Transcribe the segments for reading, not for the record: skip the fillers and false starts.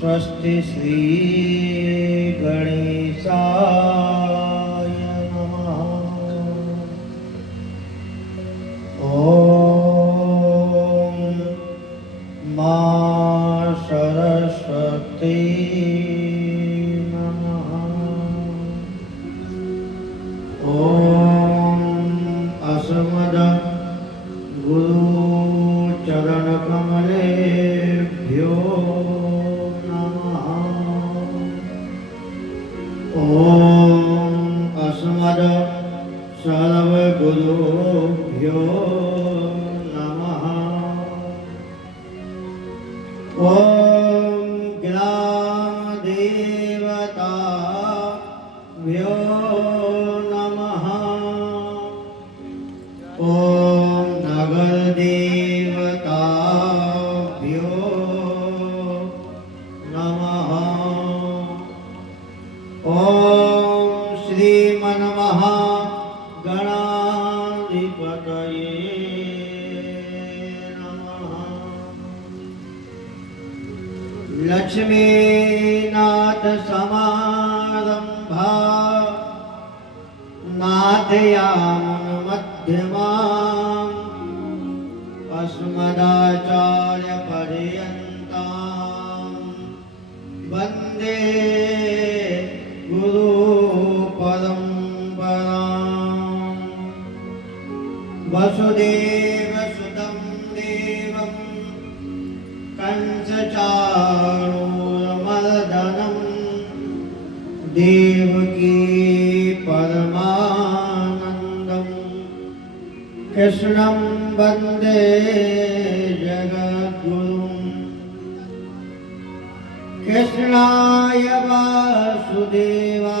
स्वस्ति श्री गणेशाय नमः। ओम मां सरस्वती नमः। ओम अस्मद गुरु चरण कमलेभ्यो नमः। ओम अस्मद सर्वगुरुभ्यो नमः। ओम ग्राम देवताभ्यो नमः। ओम नगर देवताभ्यो नमः। ओम श्रीमन्महागणाधिपतये नमः। लक्ष्मीनाथ समारंभा नाथयामुन मध्यमाम् अस्मदाचार्य पर्यन्ताम् वन्दे गुरु परम्पराम्। वसुदेव सुतं देवं कंसचाणूरमर्दनम् देवकी परमानन्दम् कृष्णं वन्दे जगद्गुरुम्। कृष्णाय वासुदेवाय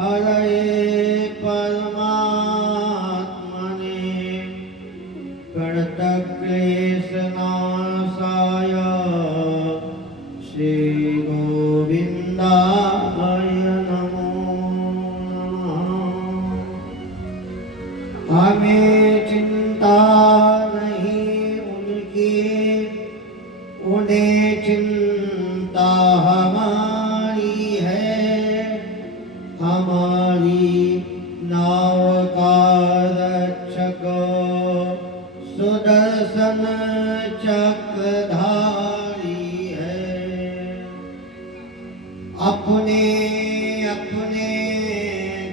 हरये परमात्मने प्रणतक्लेशनाशाय श्रीगोविन्दाय नमो नमः। हमें चिंता नहीं उनकी, उन्हें चिंता हमारी है। हमारी नाव का रक्षक सुदर्शन चक्रधारी है। अपने अपने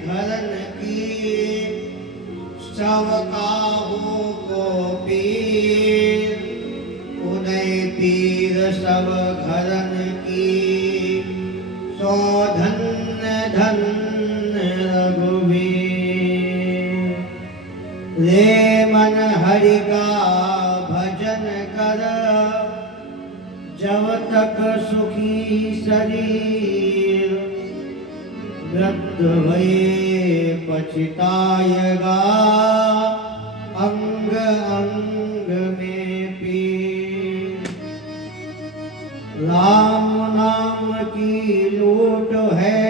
घरन की सबकाहों को पीर, उदय पीर सब घरन की सो धन्य धन्य रघुवीर। रे मन हरि का भजन कर, जब तक सुखी शरीर। वृद्ध भये पछताएगा, अंग अंग में पीर। राम नाम की लूट है,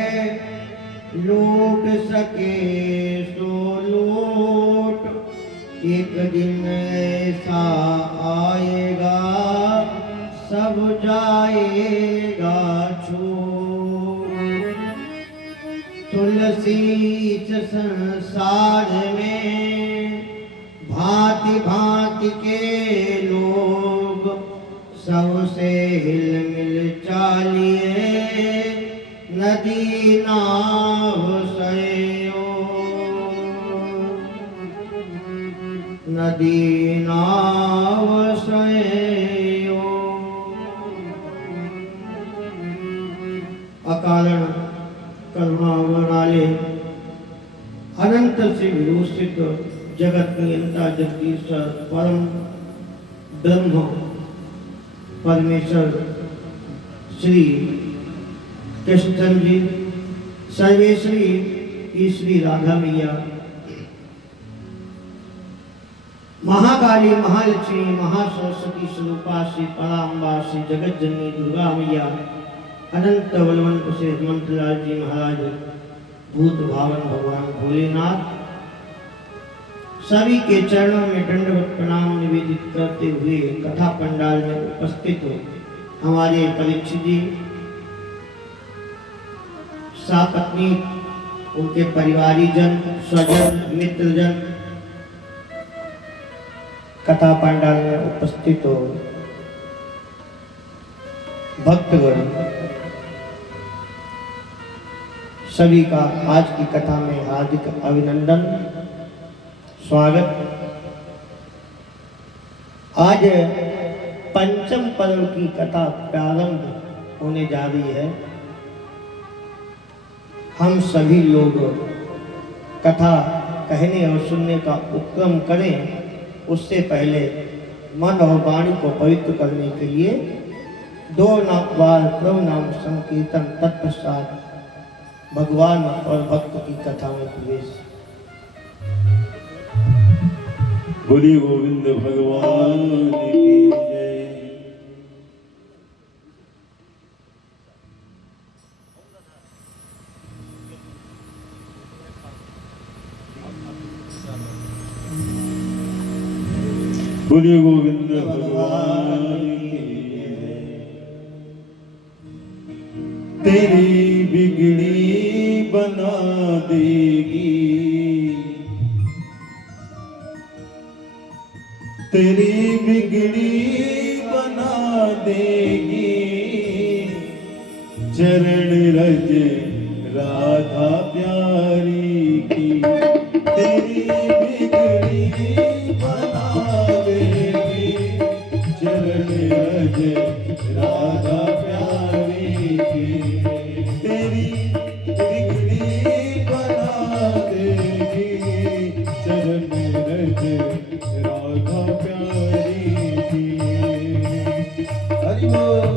लूट सके सो लूट। एक दिन ऐसा आएगा, सब जाएगा छूट। तुलसी इस संसार में भांति भांति के लोग, सबसे हिल मिल चालिए नदी नाव सहयोग। नदी नाव सहयोग। अकारण करुणा वाले अनंत से विरोषित जगत नियंता जगदीश्वर परम ब्रह्म परमेश्वर श्री कृष्ण जी, सर्वेश्वरी ईश्वरी राधा मैया, महाकाली महालक्ष्मी महासरस्वती स्वरूपा श्री पराम्बा श्री जगत जननी दुर्गा मैया, अनंत बलवंत श्री मंत्रलाल जी महाराज, भूत भावन भगवान भोलेनाथ, सभी के चरणों में दंडवत प्रणाम निवेदित करते हुए कथा पंडाल में उपस्थित हो हमारे परीक्षित जी, सापत्नी, उनके परिवारीजन, स्वजन, मित्रजन कथा पंडाल में उपस्थित हो भक्तगण, सभी का आज की कथा में हार्दिक अभिनंदन, स्वागत। आज पंचम पर्व की कथा प्रारंभ होने जा रही है। हम सभी लोग कथा कहने और सुनने का उपक्रम करें, उससे पहले मन और वाणी को पवित्र करने के लिए 2 बार प्रभु नाम संकीर्तन तत्पश्चात भगवान और भक्त की कथा में प्रवेश। बोलिए गोविंद भगवान की जय। बोलिए गोविंद भगवान की जय। तेरी बिगड़ी बना देगी, तेरी बिगड़ी बना देगी, चरण रज राधा प्यारी की। तेरी बिगड़ी बना देगी, चरण रज राधा प्यारी की। तेरी बिगड़ी बना देगी, चरण रज राधा प्यारी की। हरि बोल।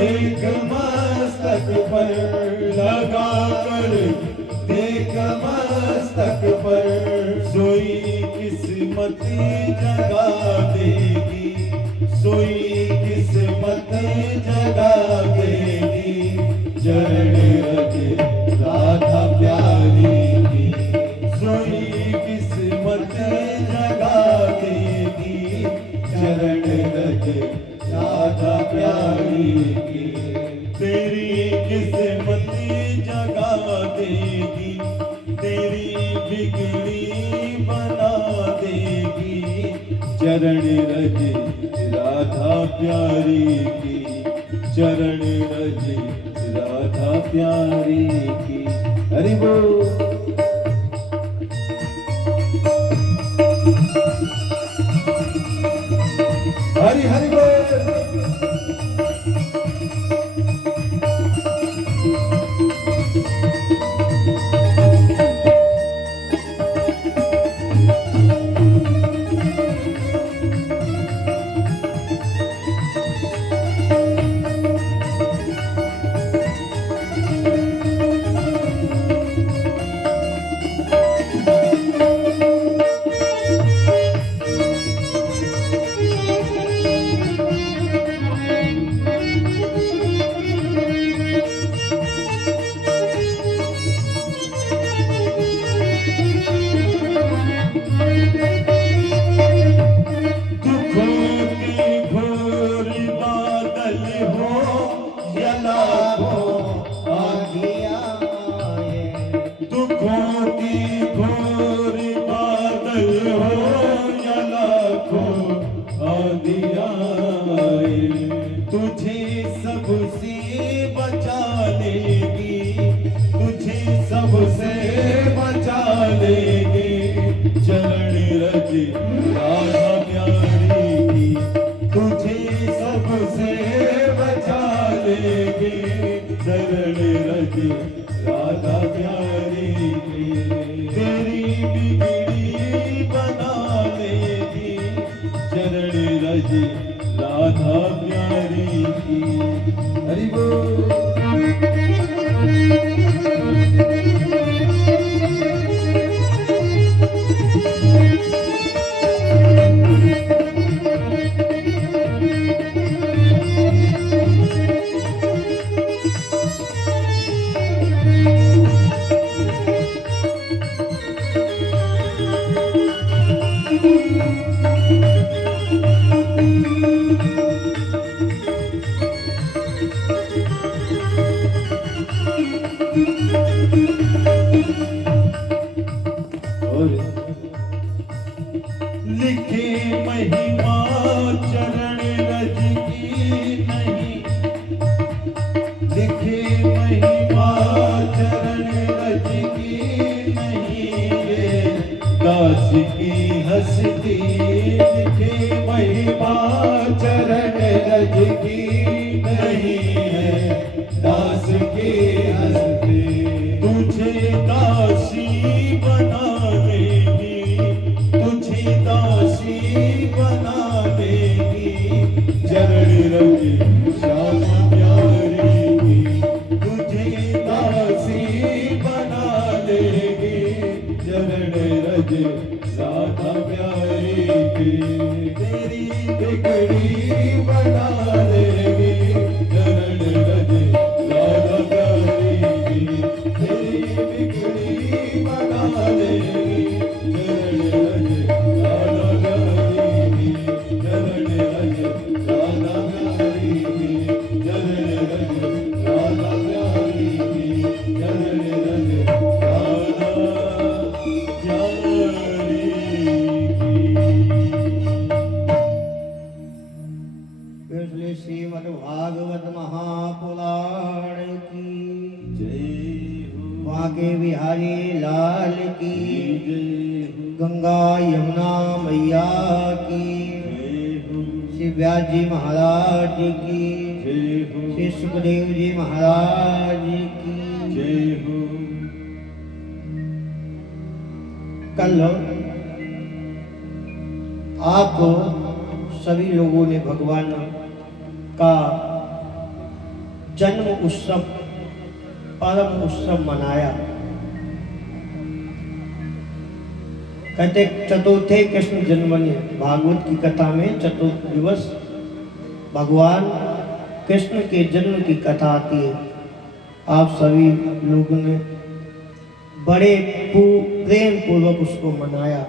देख मस्तक पर लगा कर, देख मस्तक पर सोई किस्मत जगा देगी, सोई किस्मत जगा देगी। चरण रज राधा प्यारी की, सोई किस्मत जगा देगी। चरण रज राधा प्यारी की, तेरी किस्मत जगा देगी, तेरी बिगड़ी बना देगी। चरण रज राधा प्यारी की, चरण रज राधा प्यारी की। हरि बोल। हरि हरि बोल। तुझे सबसे बचा लेगी, तुझे सबसे बचा लेगी। चरण रज राधा प्यारी की, तुझे सबसे बचा लेगी। चरण रज राधा प्यारी की, तेरी बिगड़ी बना लेगी। चरण रज राधा प्यारी की। हरि बोल। लिखे महिमा चरण रज की नहीं, लिखे महिमा चरण रज की नहीं। ये दास की हस्ती, लिखे महिमा चरण रज की नहीं है। दास की हस्ती तुझे दासी बना देगी, तुझे दासी बना देगी। चरण रज श्याम प्यारी की, तुझे दासी बना देगी। चरण रज राधा प्यारी की, तेरी बिगड़ी बना देगी। चरण रज राधा प्यारी की, तेरी बिगड़ी बना देगी। चरण रज राधा प्यारी की, चरण रज राधा प्यारी की, चरण रज राधा प्यारी की, चरण रज राधा प्यारी की। श्रीमद् भागवत महापुराण की जय हो। बांके बिहारी लाल की जय हो। गंगा यमुना मैया की जय हो। श्री व्यास जी महाराज की जय हो। श्री सुखदेव जी महाराज की जय हो। कल आप सभी लोगों ने भगवान का जन्म उत्सव, परम उत्सव मनाया। कहते चतुर्थे कृष्ण जन्मनि, भागवत की कथा में चतुर्थ दिवस भगवान कृष्ण के जन्म की कथा आती है। आप सभी लोगों ने बड़े प्रेम पूर्वक उसको मनाया।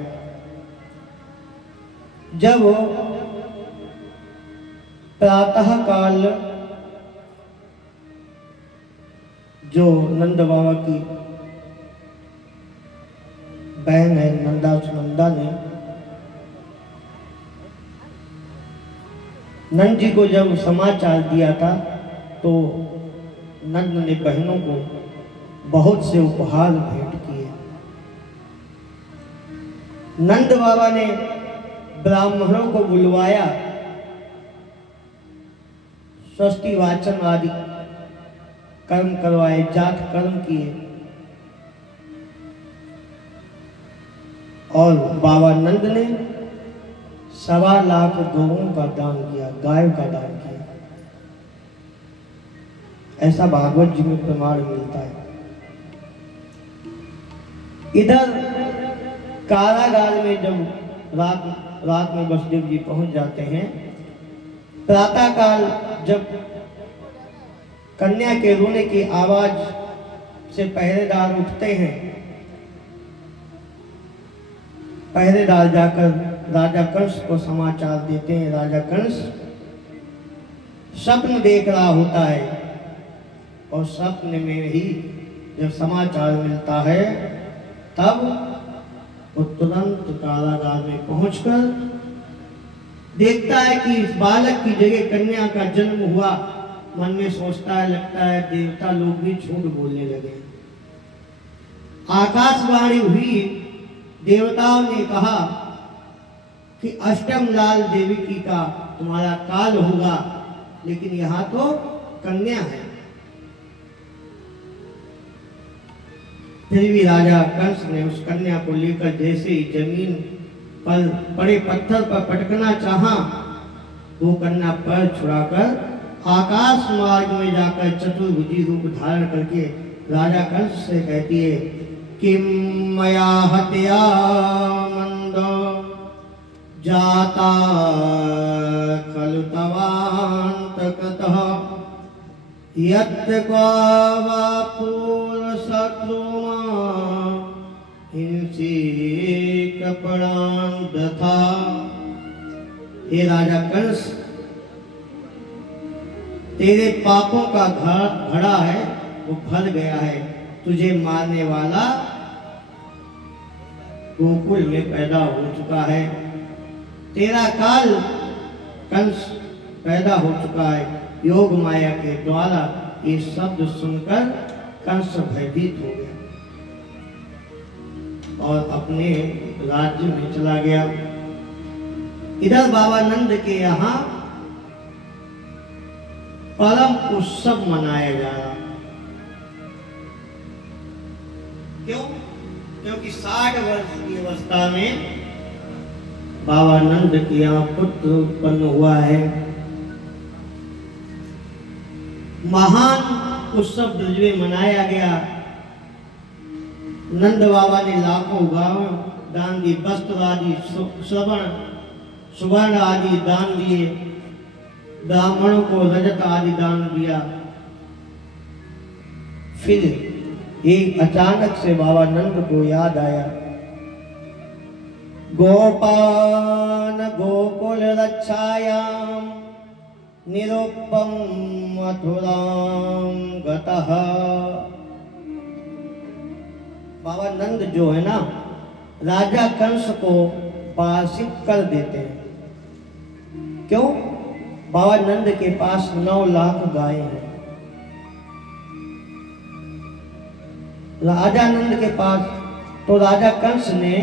जब प्रातः काल जो नंद बाबा की बहन है नंदा, सुनंदा ने नंद जी को जब समाचार दिया था तो नंद ने बहनों को बहुत से उपहार भेंट किए। नंद बाबा ने ब्राह्मणों को बुलवाया, स्वस्ति वाचन आदि कर्म करवाए, जात कर्म किए और बाबा नंद ने 1.25 लाख गौओं का दान किया, गाय का दान किया। ऐसा भागवत जी में प्रमाण मिलता है। इधर कारागार में जब रात में वसुदेव जी पहुंच जाते हैं, प्रातः काल जब कन्या के रोने की आवाज से पहरेदार उठते हैं, पहरेदार जाकर राजा कंस को समाचार देते हैं। राजा कंस स्वप्न देख रहा होता है और स्वप्न में ही जब समाचार मिलता है तब वो तुरंत कारागार में पहुंचकर देखता है कि इस बालक की जगह कन्या का जन्म हुआ। मन में सोचता है, लगता है देवता लोग भी झूठ बोलने लगे। आकाशवाणी हुई, देवताओं ने कहा कि अष्टम लाल देवकी का तुम्हारा काल होगा, लेकिन यहाँ तो कन्या है। फिर भी राजा कंस ने उस कन्या को लेकर जैसे ही जमीन पर पड़े पत्थर पर पटकना चाहा, वो कन्या पैर छुड़ाकर आकाश मार्ग में जाकर चतुर्भुजी रूप धारण करके राजा कंस से कहती है, किम मया हत्या मंदो जाता खलु तवान्तकृतः यत् क्वा पूर्व शत्रुमा हिंसी कपड़ान दथा। हे राजा कंस, तेरे पापों का घड़ा है वो भर गया है। तुझे मारने वाला गोकुल में पैदा हो चुका है। तेरा काल कंस पैदा हो चुका है। योग माया के द्वारा ये शब्द सुनकर कंस भयभीत हो गया और अपने राज्य में चला गया। इधर बाबा नंद के यहाँ परम उत्सव मनाया जा रहा। क्यों? क्योंकि 60 वर्ष की अवस्था में बाबा नंद के यहाँ पुत्र उत्पन्न हुआ है। महान उत्सव ब्रज में मनाया गया। नंद बाबा ने लाखों गांव दान दिए, वस्त्र आदि सुवर्ण आदि दान दिए, ब्राह्मणों को रजत आदि दान दिया। फिर एक अचानक से बाबा नंद को याद आया, गोपान गोकुल रक्षायाम निरुपम मथुराम गतः। बाबा नंद जो है ना, राजा कंस को पासित कर देते हैं। क्यों? बाबा नंद के पास 9 लाख गाय हैं। राजा नंद के पास, तो राजा कंस ने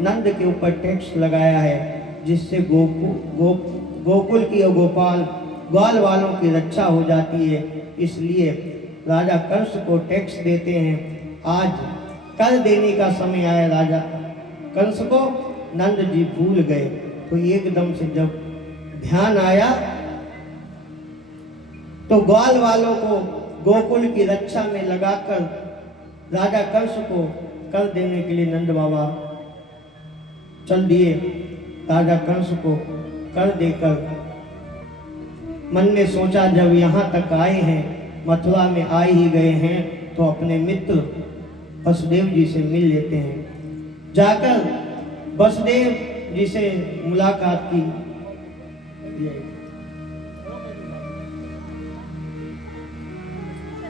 नंद के ऊपर टैक्स लगाया है, जिससे गोकुल की और ग्वाल वालों की रक्षा हो जाती है। इसलिए राजा कंस को टैक्स देते हैं। आज कर देने का समय आया राजा कंस को। नंद जी भूल गए तो एकदम से जब ध्यान आया तो ग्वाल वालों को गोकुल की रक्षा में लगाकर राजा कंस को कर देने के लिए नंद बाबा चल दिए। राजा कंस को कर देकर मन में सोचा, जब यहाँ तक आए हैं, मथुरा में आ ही गए हैं, तो अपने मित्र वसुदेव जी से मिल लेते हैं। जाकर वसुदेव जी से मुलाकात की।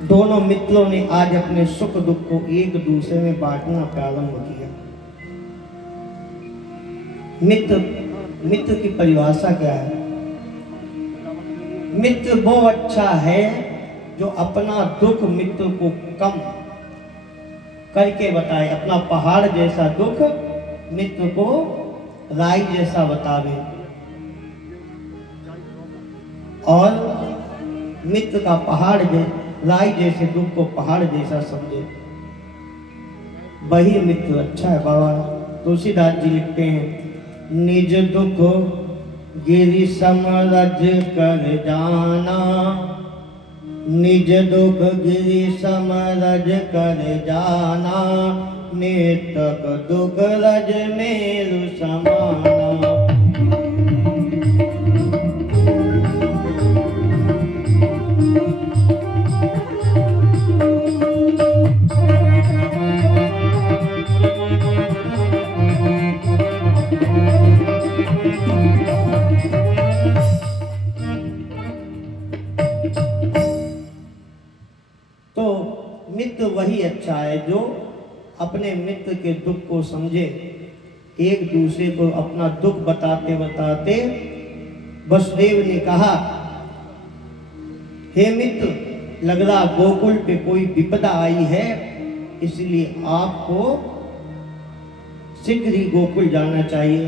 दोनों मित्रों ने आज अपने सुख दुख को एक दूसरे में बांटना प्रारंभ किया। मित्र की परिभाषा क्या है? मित्र वो अच्छा है जो अपना दुख मित्र को कम करके बताए, अपना पहाड़ जैसा दुख मित्र को राई जैसा बतावे, और मित्र का पहाड़ राई जैसे दुख को पहाड़ जैसा समझे, वही मित्र अच्छा है। बाबा तुलसीदास जी लिखते हैं, निज दुख गिरि समरज कर जाना, निज दुख गिरि समरज कर जाना, नेतक दुख रज मेरु समाना। मित्र वही अच्छा है जो अपने मित्र के दुख को समझे। एक दूसरे को अपना दुख बताते बताते वसुदेव ने कहा, हे मित्र, लग रहा गोकुल पे कोई विपदा आई है, इसलिए आपको शीघ्र ही गोकुल जाना चाहिए।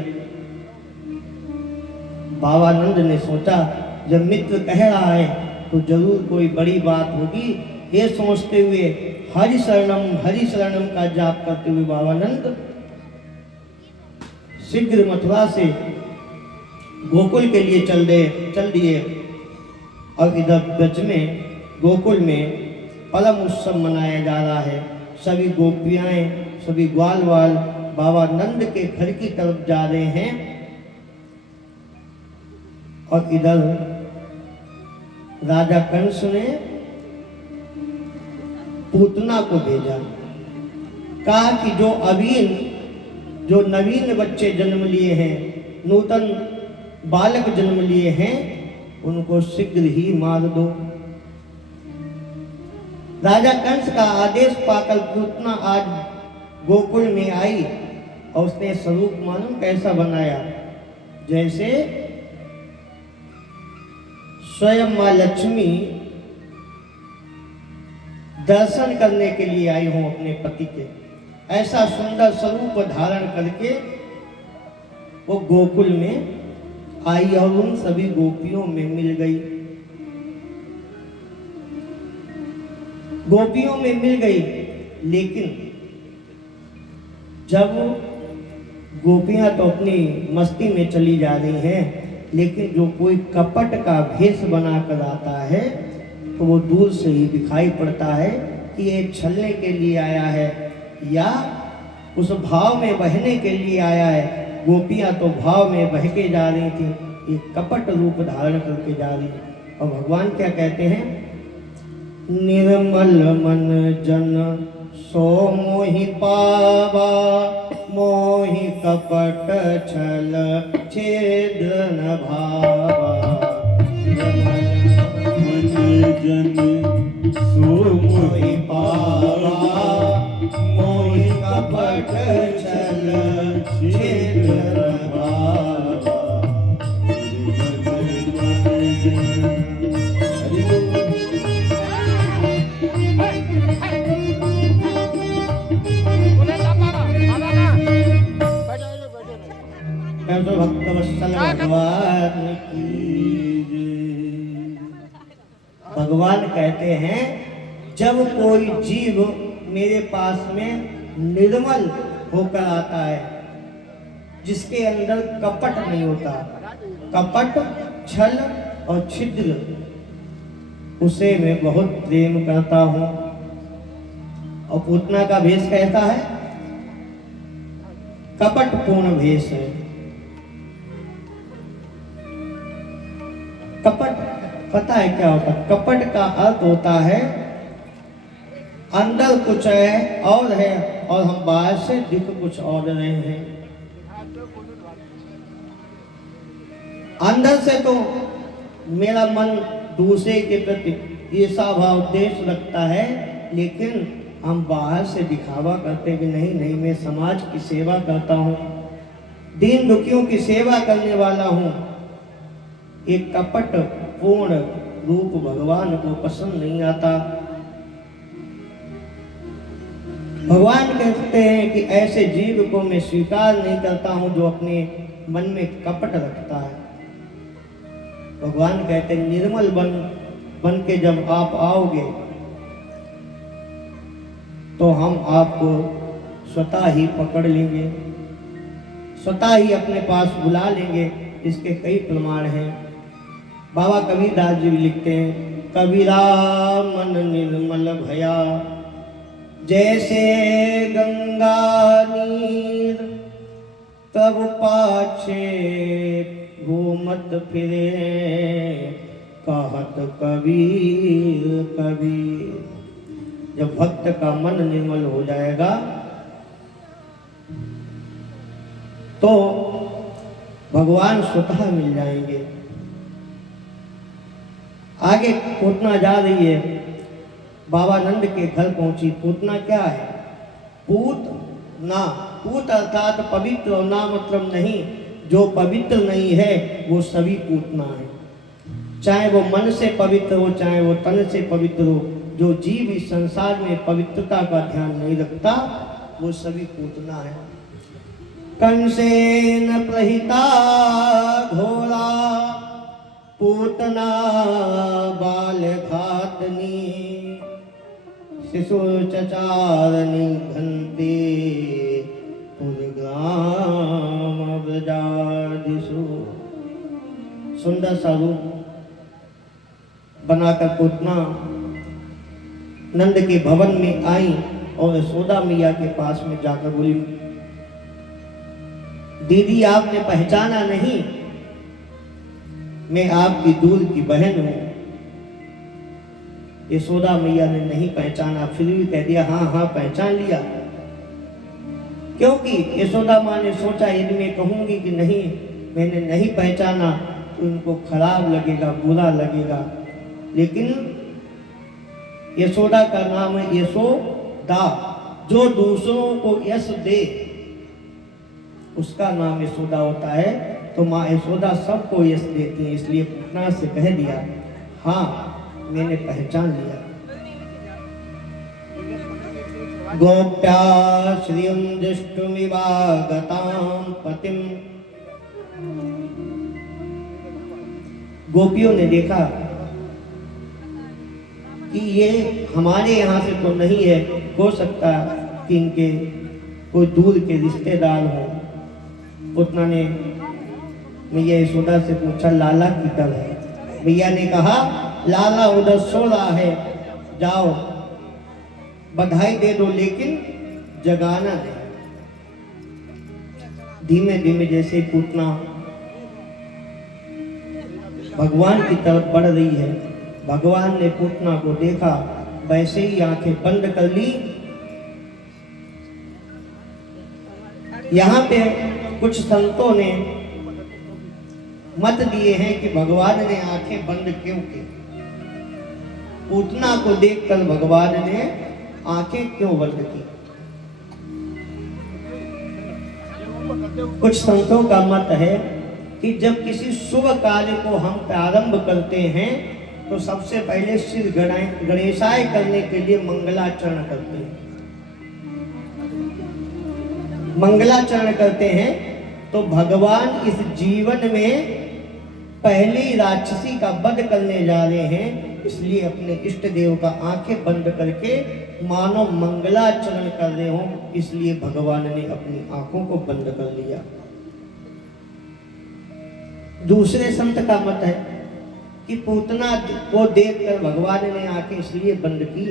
बाबानंद ने सोचा, जब मित्र कह रहा है तो जरूर कोई बड़ी बात होगी। ये सोचते हुए हरि शरणम का जाप करते हुए बाबानंद शीघ्र मथुरा से गोकुल के लिए चल दिए। और इधर ब्रज में गोकुल में परम उत्सव मनाया जा रहा है। सभी गोपियाएं, सभी ग्वाल वाल बाबानंद के घर की तरफ जा रहे हैं। और इधर राजा कंस ने पूतना को भेजा, कहा कि जो नवीन बच्चे जन्म लिए हैं, नूतन बालक जन्म लिए हैं, उनको शीघ्र ही मार दो। राजा कंस का आदेश पाकर पूतना आज गोकुल में आई और उसने स्वरूप मालूम कैसा बनाया, जैसे स्वयं मां लक्ष्मी दर्शन करने के लिए आई हूं अपने पति के, ऐसा सुंदर स्वरूप धारण करके वो गोकुल में आई और उन सभी गोपियों में मिल गई। गोपियों में मिल गई, लेकिन जब गोपियां तो अपनी मस्ती में चली जा रही हैं, लेकिन जो कोई कपट का भेष बनाकर आता है तो वो दूर से ही दिखाई पड़ता है कि ये छलने के लिए आया है या उस भाव में बहने के लिए आया है। गोपियां तो भाव में बहके जा रही थी, ये कपट रूप धारण करके जा रही। और भगवान क्या कहते हैं, निर्मल मन जन सो मोहि पावा, मोहि कपट छल छेद न भावा। जन सो मोहि पावा, मोहि कपट छल छेद न भावा। भक्तवत्सल भगवान की। भगवान कहते हैं, जब कोई जीव मेरे पास में निर्मल होकर आता है, जिसके अंदर कपट नहीं होता, कपट छल और छिद्र उसे मैं बहुत प्रेम करता हूँ। और पूतना का भेष कैसा है? कपटपूर्ण भेष है। कपट पता है क्या होता है? कपट का अर्थ होता है अंदर कुछ है और हम बाहर से दिख कुछ और रहे हैं। अंदर से तो मेरा मन दूसरे के प्रति ऐसा भाव देश रखता है, लेकिन हम बाहर से दिखावा करते कि नहीं मैं समाज की सेवा करता हूँ, दीन दुखियों की सेवा करने वाला हूँ। एक कपट पूर्ण रूप भगवान को पसंद नहीं आता। भगवान कहते हैं कि ऐसे जीव को मैं स्वीकार नहीं करता हूँ जो अपने मन में कपट रखता है। भगवान कहते हैं निर्मल बन के जब आप आओगे तो हम आपको स्वतः ही पकड़ लेंगे, स्वतः ही अपने पास बुला लेंगे। इसके कई प्रमाण हैं। बाबा कबीरदास जी भी लिखते हैं, कबीरा मन निर्मल भया जैसे गंगा नीर, तब पाछे घूमत फिरे कहत कबीर कबीर। जब भक्त का मन निर्मल हो जाएगा तो भगवान स्वतः मिल जाएंगे। आगे पूतना जा रही है, बाबा नंद के घर पहुंची। पूतना क्या है? पूत ना, पूत अर्थात पवित्र, और ना मतलब नहीं। जो पवित्र नहीं है वो सभी पूतना है। चाहे वो मन से पवित्र हो, चाहे वो तन से पवित्र हो, जो जीव इस संसार में पवित्रता का ध्यान नहीं रखता वो सभी पूतना है। कंसेन प्रहिता घोड़ा पूतना बाल घातनी, शिशु चचारनी घंटे पुरग्राम ब्रजादिषु। सुंदर सा रूप बनाकर पूतना नंद के भवन में आई और यशोदा मैया के पास में जाकर बोली, दीदी आपने पहचाना नहीं, मैं आपकी दूध की बहन हूं। यशोदा मैया ने नहीं पहचाना, फिर भी कह दिया हाँ पहचान लिया। क्योंकि यशोदा माँ ने सोचा यदि मैं कहूंगी कि नहीं मैंने नहीं पहचाना तो इनको खराब लगेगा, बुरा लगेगा। लेकिन यशोदा का नाम है यशोदा, जो दूसरों को यश दे उसका नाम यशोदा होता है। तो माँ यशोदा सबको यश देती है, इसलिए पूतना से कह दिया हाँ मैंने पहचान लिया। गोप्या श्रियं दृष्टुमिवागतां पतिम। गोपियों ने देखा कि ये हमारे यहाँ से तो नहीं है, हो सकता कि इनके कोई दूर के रिश्तेदार हो। पूतना ने मैया यशोदा से पूछा लाला किधर है? मैया ने कहा लाला उधर सो रहा है, जाओ बधाई दे दो लेकिन जगाना नहीं। धीमे धीमे जैसे पूतना भगवान की तरफ बढ़ रही है, भगवान ने पूतना को देखा, वैसे ही आंखें बंद कर ली। यहाँ पे कुछ संतों ने मत दिए हैं कि भगवान ने आंखें बंद क्यों की। पूतना को देखकर भगवान ने आंखें क्यों बंद की? कुछ संतों का मत है कि जब किसी शुभ कार्य को हम प्रारंभ करते हैं तो सबसे पहले श्री गणेशाय करने के लिए मंगलाचरण करते हैं। मंगलाचरण करते हैं तो भगवान इस जीवन में पहली राक्षसी का वध करने जा रहे हैं, इसलिए अपने इष्ट देव का आंखें बंद करके मानो मंगलाचरण कर रहे हो, इसलिए भगवान ने अपनी आंखों को बंद कर लिया। दूसरे संत का मत है कि पूतना को देखकर भगवान ने आंखें इसलिए बंद की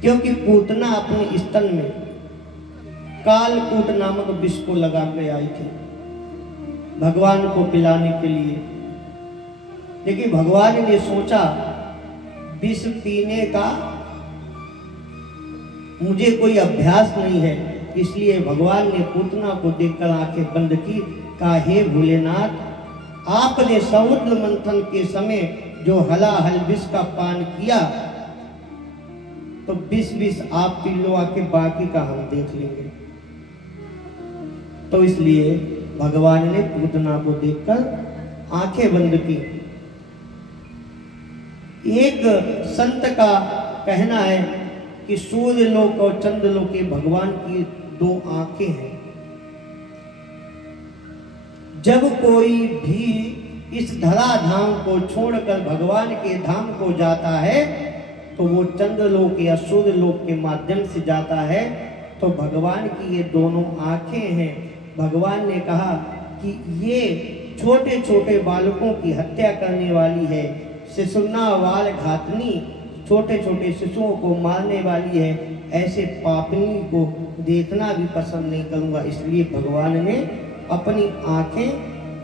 क्योंकि पूतना अपने स्तन में कालकूट नामक विष को लगा के आई थी भगवान को पिलाने के लिए। लेकिन भगवान ने सोचा विष पीने का मुझे कोई अभ्यास नहीं है, इसलिए भगवान ने पूतना को देखकर आंखें बंद की। कहा, हे भोलेनाथ, आपने समुद्र मंथन के समय जो हलाहल विष का पान किया तो विष आप पी लो, आके बाकी का हम देख लेंगे। तो इसलिए भगवान ने पूतना को देखकर आंखें बंद की। एक संत का कहना है कि सूर्य लोक और चंद्र लोक के भगवान की दो आंखें हैं। जब कोई भी इस धराधाम को छोड़कर भगवान के धाम को जाता है तो वो चंद्रलोक या सूर्य लोक के माध्यम से जाता है। तो भगवान की ये दोनों आंखें हैं। भगवान ने कहा कि ये छोटे छोटे बालकों की हत्या करने वाली है, शिशुना वाल घातनी, छोटे छोटे शिशुओं को मारने वाली है, ऐसे पापनी को देखना भी पसंद नहीं करूंगा। इसलिए भगवान ने अपनी आंखें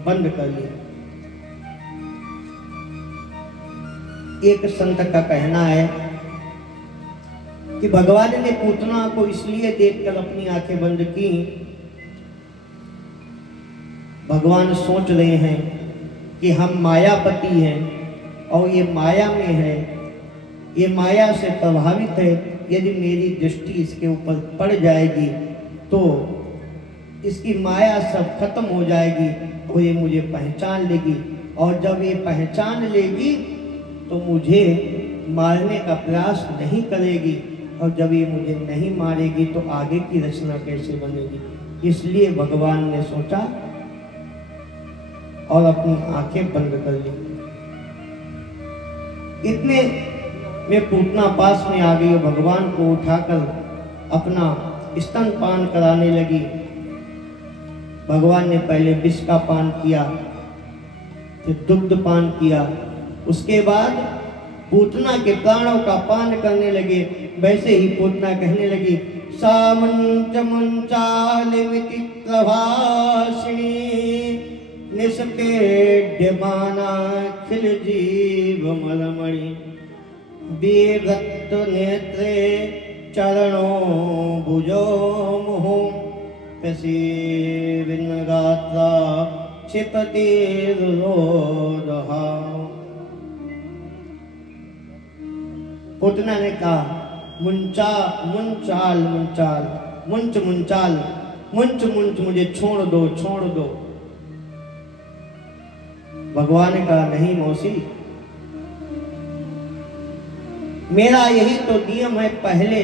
बंद कर ली। एक संत का कहना है कि भगवान ने पूतना को इसलिए देखकर अपनी आंखें बंद की, भगवान सोच रहे हैं कि हम मायापति हैं और ये माया में है, ये माया से प्रभावित है। यदि मेरी दृष्टि इसके ऊपर पड़ जाएगी तो इसकी माया सब खत्म हो जाएगी और ये मुझे पहचान लेगी, और जब ये पहचान लेगी तो मुझे मारने का प्रयास नहीं करेगी, और जब ये मुझे नहीं मारेगी तो आगे की रचना कैसे बनेगी। इसलिए भगवान ने सोचा और अपनी आंखें बंद कर ली। इतने में पूतना पास में आ गई और भगवान को उठाकर अपना स्तनपान कराने लगी। भगवान ने पहले विष का पान किया, फिर दुग्ध पान किया, उसके बाद पूतना के प्राणों का पान करने लगे। वैसे ही पूतना कहने लगी, सामंच मंचालिमिति प्रभासिनी निष्पेड्यमाना खिल जीव मलमणि बेभक्त नेत्रे चरणों भुजो मुहु पसी विनगात्रा क्षिपति रोदहा। पूतना ने कहा, मुंचा मुंचाल मुंचाल, मुंच मुंचाल, मुंच मुंच, मुझे छोड़ दो छोड़ दो। भगवान ने कहा, नहीं मौसी, मेरा यही तो नियम है, पहले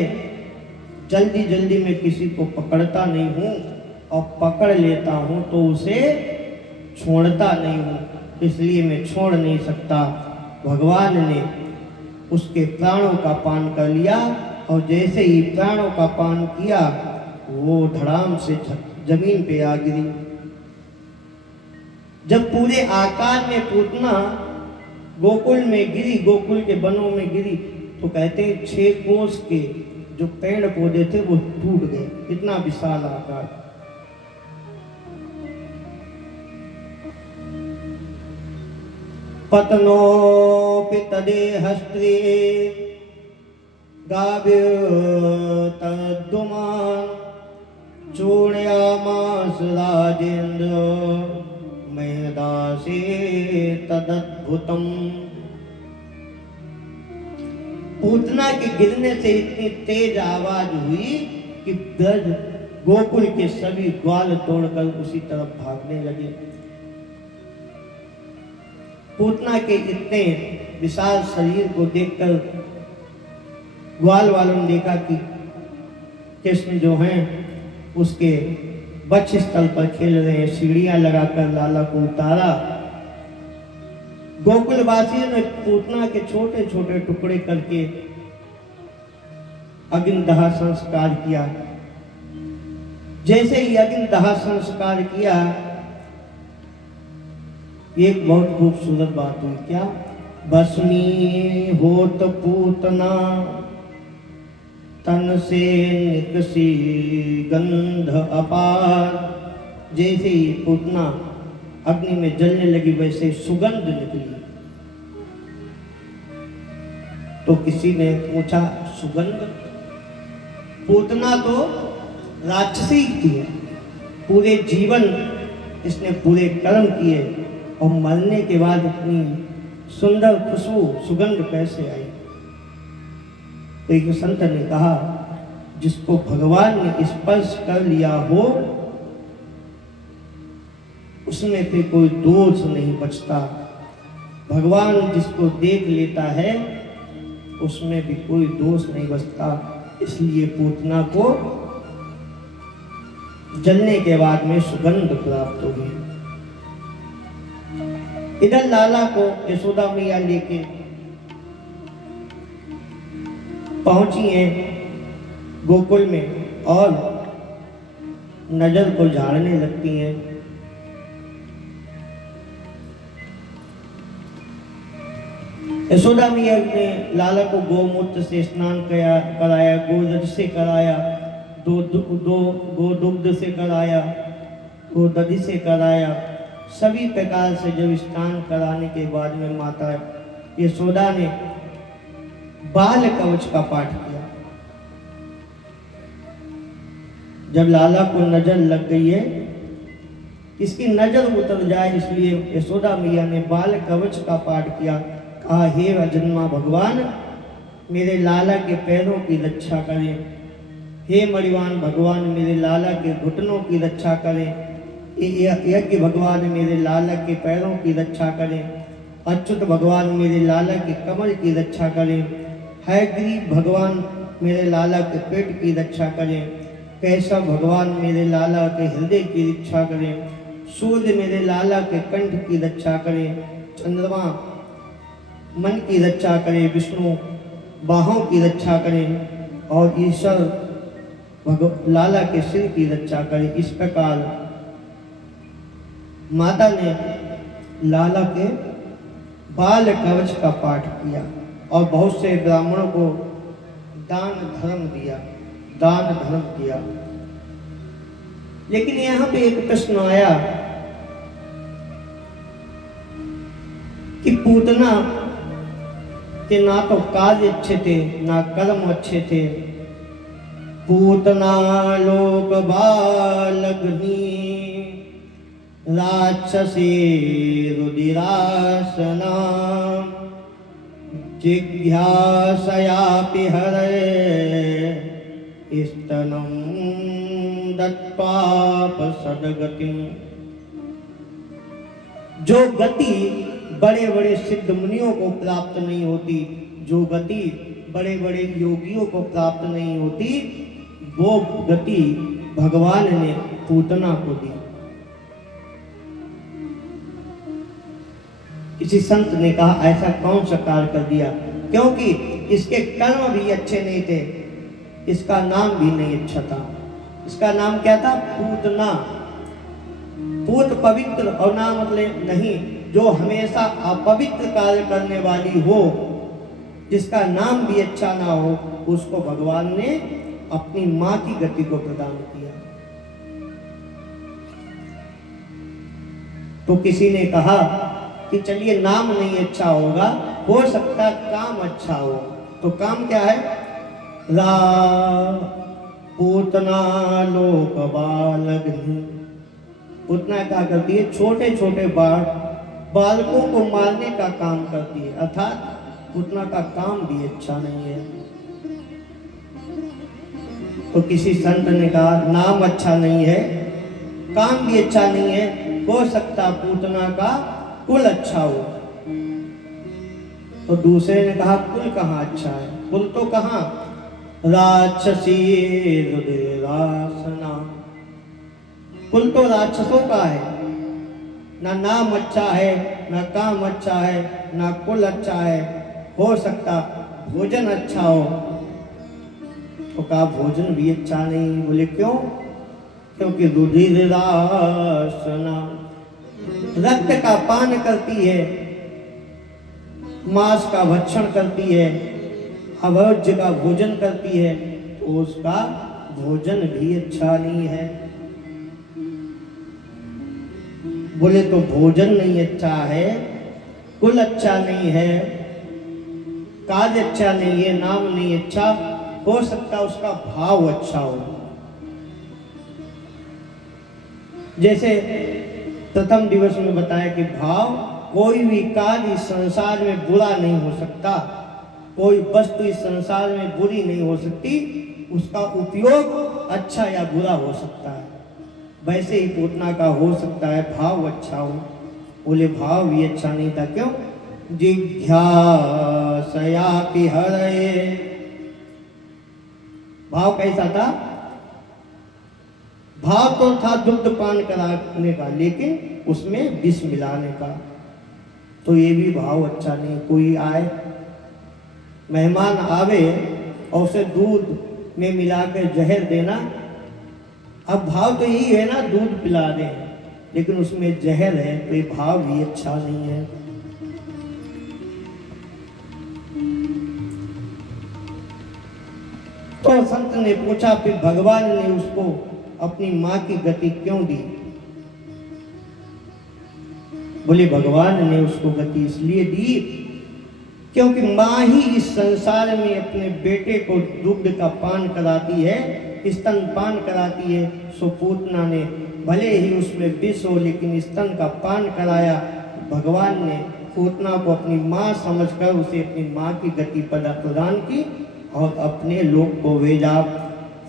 जल्दी जल्दी में किसी को पकड़ता नहीं हूं और पकड़ लेता हूं तो उसे छोड़ता नहीं हूं, इसलिए मैं छोड़ नहीं सकता। भगवान ने उसके प्राणों का पान कर लिया और जैसे ही प्राणों का पान किया वो धड़ाम से जमीन पे आ गिरी। जब पूरे आकार में पूतना गोकुल में गिरी, गोकुल के वनों में गिरी, तो कहते हैं 6 कोस के जो पेड़ पौधे थे वो टूट गए, इतना विशाल आकार। पतनोपि तदेहस्त्रे गाव्य तद्दुमान चूर्णयामास राजेन्द्र मेदासे तदद्भुतम। पूतना के गिरने से इतनी तेज आवाज हुई कि ब्रज गोकुल के सभी ग्वाल तोड़कर उसी तरफ भागने लगे। पूतना के इतने विशाल शरीर को देखकर ग्वाल वालों ने देखा कि कृष्ण जो हैं उसके वक्ष स्थल पर खेल रहे हैं, सीढ़ियां लगाकर लाला को उतारा। गोकुलवासियों ने पूतना के छोटे छोटे टुकड़े करके अग्निदाह संस्कार किया। जैसे ही अग्निदाह संस्कार किया, एक बहुत खूबसूरत बात हुई। क्या? भस्मी होत पूतना तन से निकसी गंध अपार। जैसे ही पूतना अग्नि में जलने लगी वैसे सुगंध निकली। तो किसी ने पूछा, सुगंध? पूतना तो राक्षसी थी, पूरे जीवन इसने पूरे कर्म किए और मरने के बाद इतनी सुंदर खुशबू सुगंध कैसे आई? तो एक संत ने कहा, जिसको भगवान ने स्पर्श कर लिया हो उसमें फिर कोई दोष नहीं बचता। भगवान जिसको देख लेता है उसमें भी कोई दोष नहीं बचता। इसलिए पूतना को जलने के बाद में सुगंध प्राप्त हुई। इधर लाला को यशोदा मैया लेके पहुंची हैं गोकुल में और नजर को झाड़ने लगती हैं। यशोदा मैया ने लाला को गोमूत्र से स्नान कराया, गोदध से कराया, गोदुग्ध से कराया, गोदधि से कराया। सभी प्रकार से जब स्नान कराने के बाद में माता यशोदा ने बाल कवच का पाठ किया। जब लाला को नजर लग गई है, इसकी नजर उतर जाए इसलिए यशोदा मैया ने बाल कवच का पाठ किया। कहा, हे अजन्मा भगवान मेरे लाला के पैरों की रक्षा करें। हे मणिवान भगवान मेरे लाला के घुटनों की रक्षा करें। यज्ञ भगवान मेरे लाला के पैरों की रक्षा करें। अच्युत भगवान मेरे लाला के कमर की रक्षा करें। हयग्रीव भगवान मेरे लाला के पेट की रक्षा करें। कैशव भगवान मेरे लाला के हृदय की रक्षा करें। सूर्य मेरे लाला के कंठ की रक्षा करें। चंद्रमा मन की रक्षा करें। विष्णु बाहों की रक्षा करें और ईश्वर लाला के सिर की रक्षा करें। इस प्रकार माता ने लाला के बाल कवच का पाठ किया और बहुत से ब्राह्मणों को दान धर्म दिया। लेकिन यहाँ पे एक प्रश्न आया कि पूतना के ना तो कार्य अच्छे थे ना कर्म अच्छे थे। पूतना लोक बालग्नि राक्षसी रुदिरासना जिज्ञासयापि हरे स्तनं दत्पाप सदगतिं। जो गति बड़े बड़े सिद्ध मुनियों को प्राप्त नहीं होती, जो गति बड़े बड़े योगियों को प्राप्त नहीं होती, वो गति भगवान ने पूतना को दी। किसी संत ने कहा, ऐसा कौन सा कार्य कर दिया? क्योंकि इसके कर्म भी अच्छे नहीं थे, इसका नाम भी नहीं अच्छा था। इसका नाम क्या था? पूतना। पूत पवित्र और ना मतलब नहीं, जो हमेशा अपवित्र कार्य करने वाली हो, जिसका नाम भी अच्छा ना हो, उसको भगवान ने अपनी मां की गति को प्रदान किया। तो किसी ने कहा कि चलिए नाम नहीं अच्छा होगा, हो सकता काम अच्छा हो। तो काम क्या है? पूतना लोक बालग्नि। पूतना क्या करती है? छोटे छोटे बालकों को मारने का काम करती है। अर्थात पूतना का काम भी अच्छा नहीं है। तो किसी संत ने कहा, नाम अच्छा नहीं है, काम भी अच्छा नहीं है, हो सकता पूतना का कुल अच्छा हो। तो दूसरे ने कहा, कुल कहाँ अच्छा है? कुल तो कहाँ? राक्षसी रुदिरासना। कुल तो राक्षसों का है। ना नाम अच्छा है, ना काम अच्छा है, ना कुल अच्छा है। हो सकता भोजन अच्छा हो। तो कहा भोजन भी अच्छा नहीं। बोले क्यों? क्योंकि रुधिरासना, रक्त का पान करती है, मांस का भक्षण करती है, अभोज्य का भोजन करती है, तो उसका भोजन भी अच्छा नहीं है। बोले तो भोजन नहीं अच्छा है, कुल अच्छा नहीं है, कार्य अच्छा नहीं है, नाम नहीं अच्छा, हो सकता उसका भाव अच्छा हो। जैसे प्रथम दिवस में बताया कि भाव, कोई भी कार्य इस संसार में बुरा नहीं हो सकता, कोई वस्तु इस संसार में बुरी नहीं हो सकती, उसका उपयोग अच्छा या बुरा हो सकता है। वैसे ही पूतना का हो सकता है भाव अच्छा हो। बोले भाव भी अच्छा नहीं था, क्यों? जिज्ञासयापि हरये। भाव कैसा था? भाव तो था दुग्ध पान कराने का, लेकिन उसमें विष मिलाने का, तो ये भी भाव अच्छा नहीं। कोई आए, मेहमान आवे और उसे दूध में मिलाकर जहर देना, अब भाव तो यही है ना, दूध पिला दें, लेकिन उसमें जहर है, तो ये भाव भी अच्छा नहीं है। तो संत ने पूछा, फिर भगवान ने उसको अपनी मां की गति क्यों दी? बोले भगवान ने उसको गति इसलिए दी क्योंकि मां ही इस संसार में अपने बेटे को दुग्ध का पान कराती है, स्तन पान कराती है। सो पूतना ने भले ही उसमें विष हो, लेकिन स्तन का पान कराया। भगवान ने पूतना को अपनी मां समझकर उसे अपनी मां की गति प्रदान की और अपने लोक को भेजा।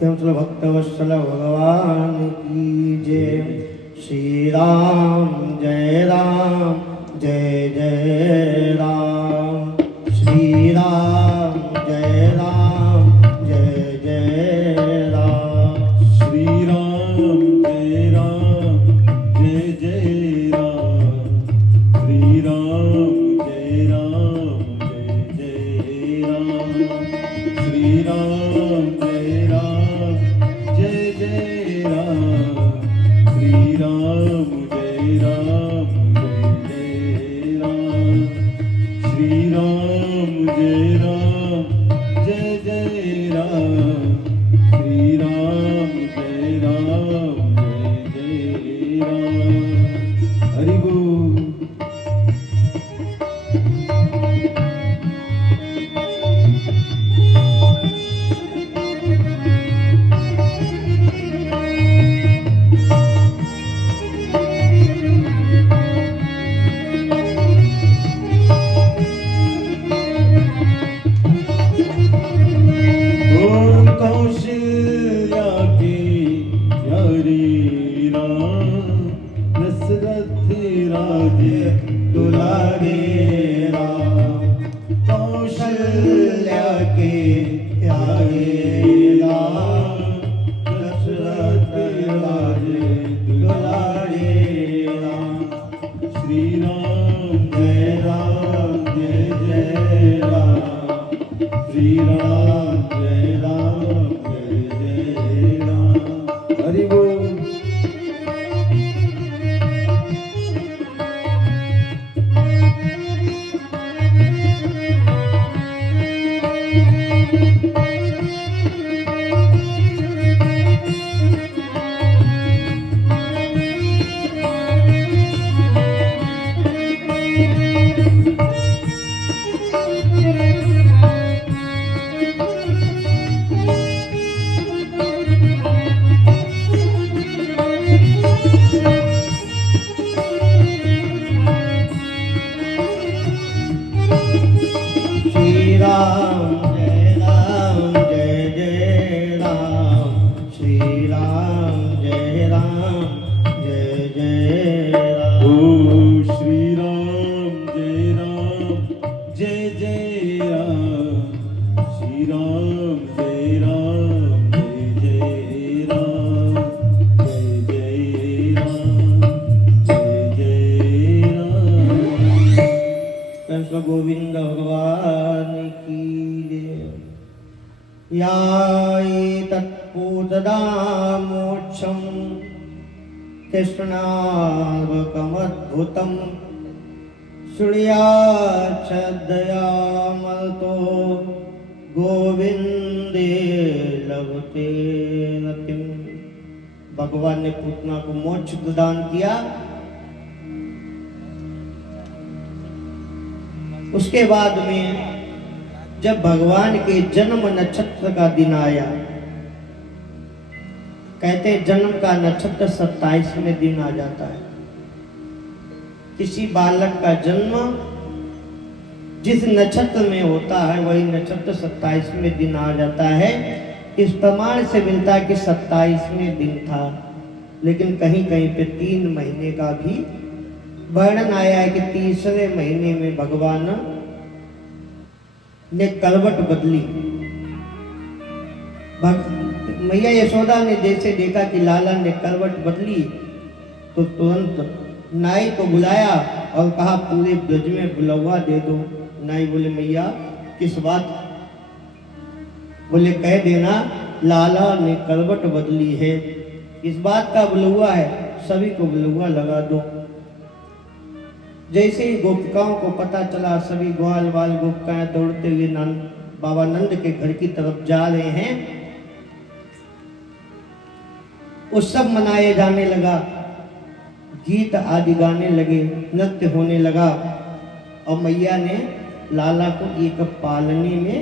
भक्तवत्सल भगवान की जय। श्री राम जय जय राम। श्री राम जय जय राम। श्री राम जय जय राम। श्री राम जय जय राम। श्री राम जय जय राम। श्री राम जय जय राम। श्री राम जय जय राम। श्री राम जय जय राम। हरि बोल। कौशल्या की प्यारी राम, दशरथ राजे दुलारे राम। कौशल्या के प्यारे राम, दशरथ राजे दुलारे राम। श्री राम जय जय राम। श्री राम जय जय राम। हरि बोल। गोविंद भगवान की जय। याई तत्पूतदा मोक्षम कृष्णार्कमद्भुतं सूर्याच्छदयामलतो गोविंदे लभते रतिम। भगवान ने पूतना को मोक्ष प्रदान किया। उसके बाद में जब भगवान के जन्म नक्षत्र का दिन आया, कहते जन्म का नक्षत्र 27वें दिन आ जाता है। किसी बालक का जन्म जिस नक्षत्र में होता है वही नक्षत्र 27वें दिन आ जाता है। इस प्रमाण से मिलता है कि 27वें दिन था, लेकिन कहीं कहीं पे 3 महीने का भी वर्णन आया है कि तीसरे महीने में भगवान ने करवट बदली। मैया यशोदा ने जैसे देखा कि लाला ने करवट बदली तो तुरंत नाई को बुलाया और कहा पूरे ब्रज में बुलवा दे दो। नाई बोले मैया किस बात? बोले कह देना लाला ने करवट बदली है, इस बात का बुलवा है, सभी को बुलवा लगा दो। जैसे ही गोपिकाओं को पता चला, सभी ग्वाल बाल गोपिकाएं दौड़ते हुए बाबा नंद के घर की तरफ जा रहे हैं। उत्सव मनाए जाने लगा, गीत आदि गाने लगे, नृत्य होने लगा और मैया ने लाला को एक पालने में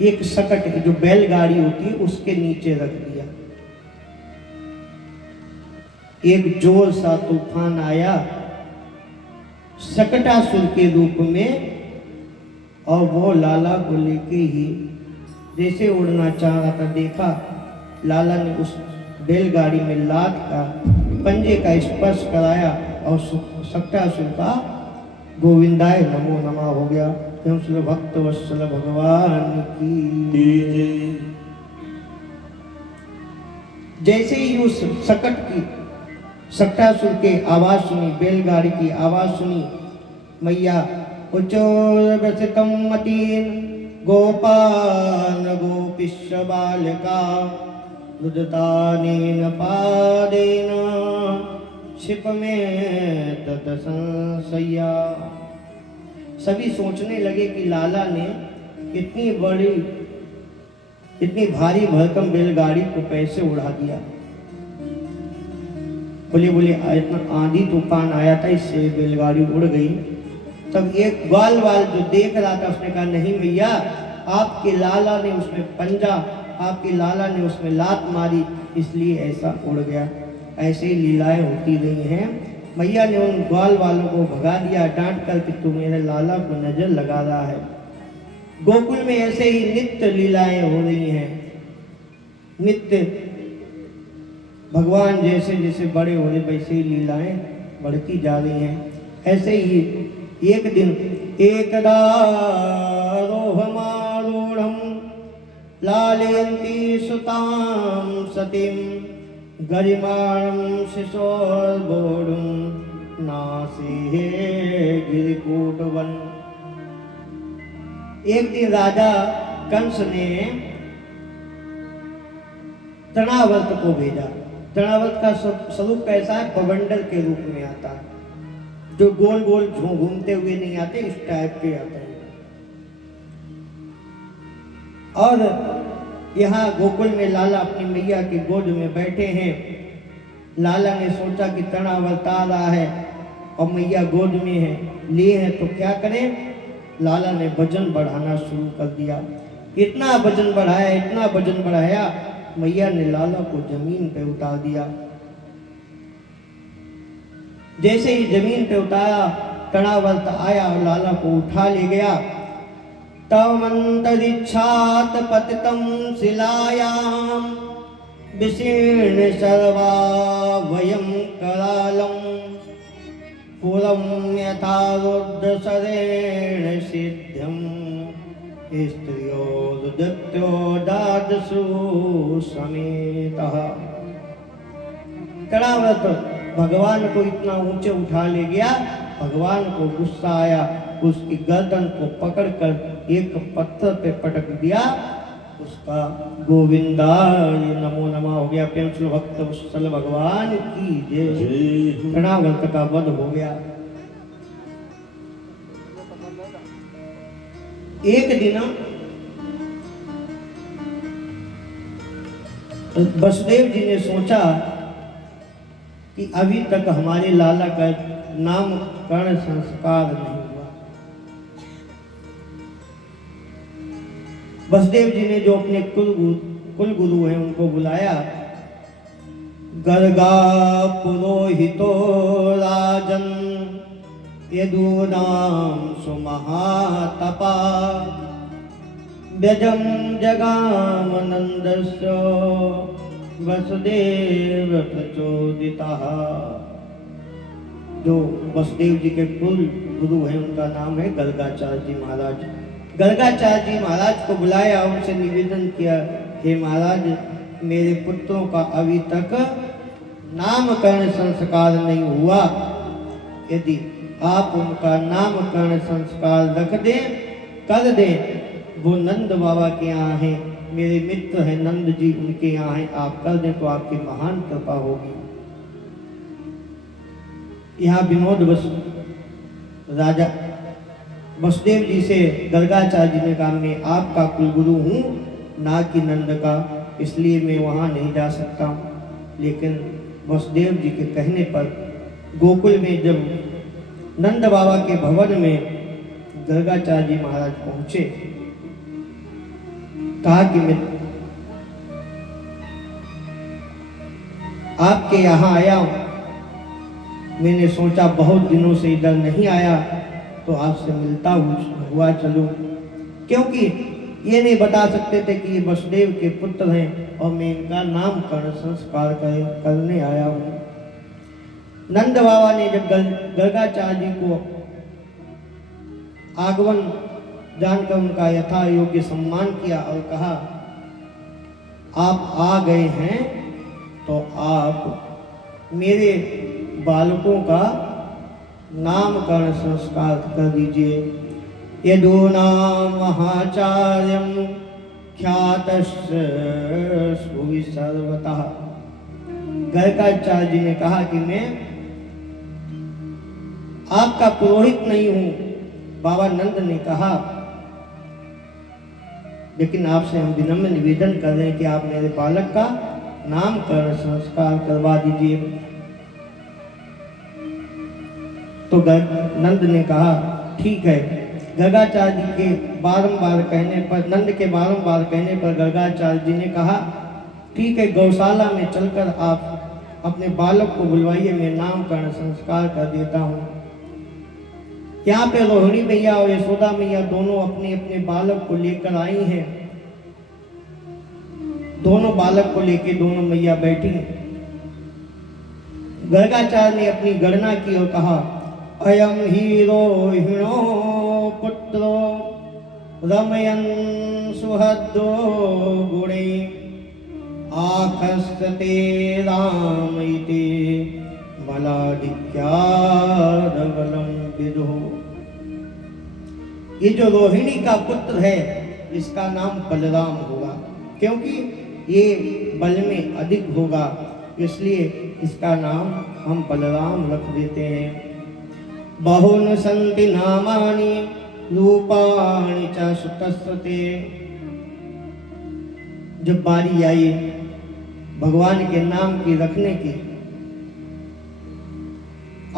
एक सकट जो बैलगाड़ी होती है उसके नीचे रख दिया। एक जोर सा तूफान आया सकटासुर के रूप में और वो लाला को लेके ही जैसे उड़ना चाह रहा था, देखा लाला ने उस बैलगाड़ी में लात का पंजे का स्पर्श कराया और सकटासुर का गोविंदाय नमो नमः हो गया। भक्त वत्सल भगवान की। जैसे ही उस सकटासुर के आवाज सुनी, बैलगाड़ी की आवाज सुनी, मैया उच्चोरवसितं मतीन गोपान गोपिष्य बालका रुदतानेन पादेन क्षिप में तत संशया। सभी सोचने लगे कि लाला ने इतनी बड़ी इतनी भारी भरकम बैलगाड़ी को कैसे उड़ा दिया। बोले इतना आंधी तूफान आया था, इससे बैलगाड़ी उड़ गई। तब एक ग्वाल वाल जो देख रहा था उसने कहा नहीं मैया, आपके लाला ने उसमें पंजा, आपके लाला ने उसमें लात मारी, इसलिए ऐसा उड़ गया। ऐसे ही लीलाएं होती रही हैं। मैया ने उन ग्वाल वालों को भगा दिया, डांट कर कि तू मेरे लाला को नजर लगा रहा है। गोकुल में ऐसे ही नित्य लीलाएं हो रही हैं। नित्य भगवान जैसे जैसे बड़े हो रहे वैसे ही लीलाएं बढ़ती जा रही हैं। ऐसे ही एक दिन एकदा रोहमारूढ़ं लालयन्ती सुतां सतीं गरिमाणं शिशोर्बोढुं नासिहे गिरिकूटवन। एक दिन राजा कंस ने तृणावर्त को भेजा। तृणावर्त का स्वरूप कैसा है? बवंडर के रूप में आता है, जो गोल गोल घूमते हुए नहीं आते, इस टाइप के आते हैं। और यहाँ गोकुल में लाला अपनी मैया की गोद में बैठे हैं। लाला ने सोचा कि तृणावर्त आ रहा है और मैया गोद में है, लिए हैं तो क्या करें। लाला ने वजन बढ़ाना शुरू कर दिया। इतना वजन बढ़ाया, इतना वजन बढ़ाया, मैया ने लाला को जमीन पे उतार दिया। जैसे ही जमीन पे उतारा, तृणावर्त आया और लाला को उठा ले गया। तमंतरिक्षात पतितं शिलायां विशीर्ण सर्वा वयं करालं पुरं यथा रुद्रशरेण सिद्धं स्त्रियो रुदत्यो दादसु समेतः। तृणावर्त भगवान को इतना ऊंचे उठा ले गया, भगवान को गुस्सा आया, उसकी गर्दन को पकड़कर एक पत्थर पे पटक दिया उसका गोविंदाय नमो नमः हो गया। प्रेम से भक्त वत्सल भगवान की जय। जय हो। तृणावर्त का वध हो गया। एक दिन वसुदेव जी ने सोचा कि अभी तक हमारे लाला का नामकरण संस्कार नहीं हुआ। वसुदेव जी ने जो अपने कुल गुरु हैं उनको बुलाया। गर्गा पुरोहितो राजन यदूनाम सुमहातपा व्यजम जगामनंदस्य वसुदेव प्रचोदितः। जो वसुदेव जी के कुल गुरु हैं उनका नाम है गर्गाचार्य जी महाराज। गर्गाचार्य जी महाराज को बुलाया, उनसे निवेदन किया, हे महाराज मेरे पुत्रों का अभी तक नामकरण संस्कार नहीं हुआ। यदि आप उनका नामकरण संस्कार रख दें, कर दें, वो नंद बाबा के यहाँ हैं, मेरे मित्र हैं नंद जी, उनके यहाँ हैं, आप कर दें तो आपकी महान कृपा होगी। यहाँ विनोद राजा वसुदेव जी से गर्गाचार्य जी ने कहा, मैं आपका कुलगुरु हूँ ना कि नंद का, इसलिए मैं वहाँ नहीं जा सकता हूँ। लेकिन वसुदेव जी के कहने पर गोकुल में जब नंद बाबा के भवन में गर्गाचार्य जी महाराज पहुंचे, कहा कि मैं आपके यहाँ आया हूं, मैंने सोचा बहुत दिनों से इधर नहीं आया तो आपसे मिलता हुआ चलूं, क्योंकि ये नहीं बता सकते थे कि ये वसुदेव के पुत्र हैं और मैं इनका नामकरण संस्कार करने आया हूं। नंद बाबा ने जब गर्गाचार्य जी को आगमन जानकर उनका यथा योग्य सम्मान किया और कहा, आप आ गए हैं तो आप मेरे बालकों का नामकरण संस्कार कर दीजिए। यदूना महाचार्यम ख्यातस्य भुवि सर्वतः। गर्गाचार्य जी ने कहा कि मैं आपका पुरोहित नहीं हूं। बाबा नंद ने कहा, लेकिन आपसे हम विनम्र निवेदन कर रहे हैं कि आप मेरे बालक का नामकरण संस्कार करवा दीजिए। तो नंद ने कहा ठीक है। गर्गाचार्य जी के बारंबार कहने पर, नंद के बारंबार कहने पर गर्गाचार्य जी ने कहा ठीक है, गौशाला में चलकर आप अपने बालक को बुलवाइए, मैं नामकरण संस्कार कर देता हूँ। यहाँ पे रोहिणी मैया और यशोदा मैया दोनों अपने अपने बालक को लेकर आई हैं। दोनों बालक को लेकर दोनों मैया बैठी हैं। गर्गाचार्य ने अपनी गणना की और कहा, अयम ही रोहिणो पुत्रो रमयन सुहृदो गुणे आकस्ते राम इति बलाधिक्यादबलं विदुः। ये जो रोहिणी का पुत्र है इसका नाम बलराम होगा, क्योंकि ये बल में अधिक होगा, इसलिए इसका नाम हम बलराम रख देते हैं। बहुन संति नामानि रूपाणि च सुतस्ते। जब बारी आई भगवान के नाम की रखने की,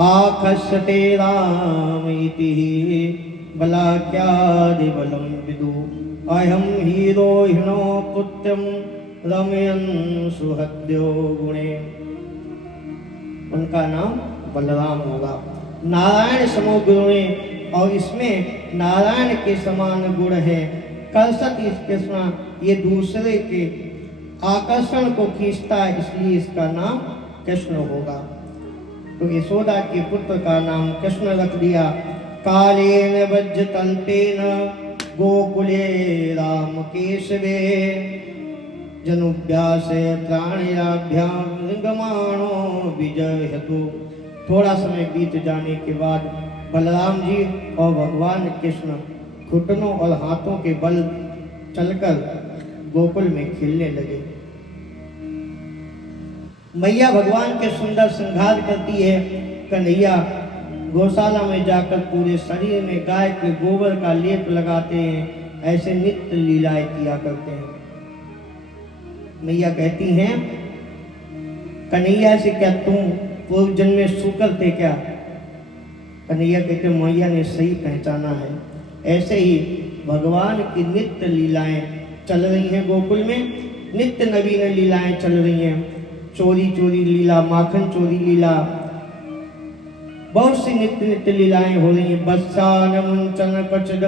आकस्ते राम इति बलाक्यादि बलं विदु। अहम ही रोहिणो पुत्रम रमयन सुहृद्यो गुणे। उनका नाम बलराम होगा। नारायण समो गुण और इसमें नारायण के समान गुण है। कर्षत कृष्ण, ये दूसरे के आकर्षण को खींचता है, इसलिए इसका नाम कृष्ण होगा। तो यशोदा के पुत्र का नाम कृष्ण रख दिया। कालेन वज्र तल्पेन गोकुले राम केशवे जनुव्यास प्राणयाभ्याम गमाणो विजय हेतु। थोड़ा समय बीत जाने के बाद बलराम जी और भगवान कृष्ण घुटनों और हाथों के बल चलकर गोकुल में खेलने लगे। मैया भगवान के सुंदर श्रृंगार करती है। कन्हैया गौशाला में जाकर पूरे शरीर में गाय के गोबर का लेप लगाते हैं। ऐसे नित्य लीलाएं किया करते हैं। मैया कहती हैं, कन्हैया से क्या तुम पूर्व जन्म में सूकर थे क्या? कन्हैया कहते मैया ने सही पहचाना है। ऐसे ही भगवान की नित्य लीलाएं चल रही हैं गोकुल में। नित्य नवीन लीलाएं चल रही हैं। चोरी चोरी लीला, माखन चोरी लीला, बहुत सी नित्य नित्य लीलाएं हो रही हैं। बस्सा नमन चन कचड